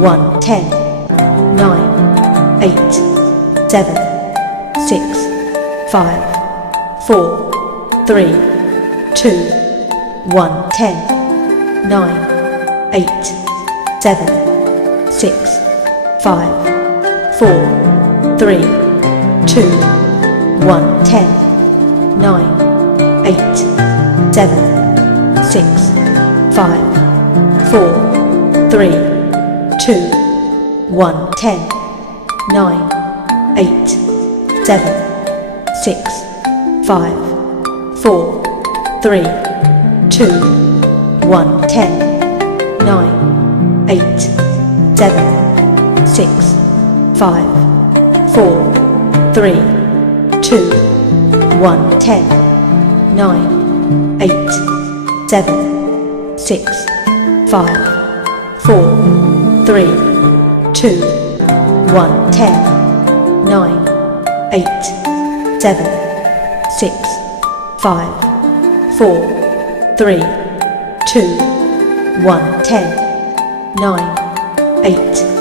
1, 10, 9, 8, 7, 6, 5, 4, 3, 2, 1, 10, 9, 8, 7, 6, 5, 4, 3, 2, 1, 10, 9, 8, 7, 6, 5, 4, 3, 2, 1, 10, 9, 8, 7, 6, 5, 4, 3, 2, 1, 10, 9, 8, 7, 6, 5, 4, 3, 2, 1, 10, 9, 8, 7, 6, 5, 4, 3, 2, 1, 10, 9, 8, 7, 6, 5, 4, 3, 2, 1, 10, 9, 8,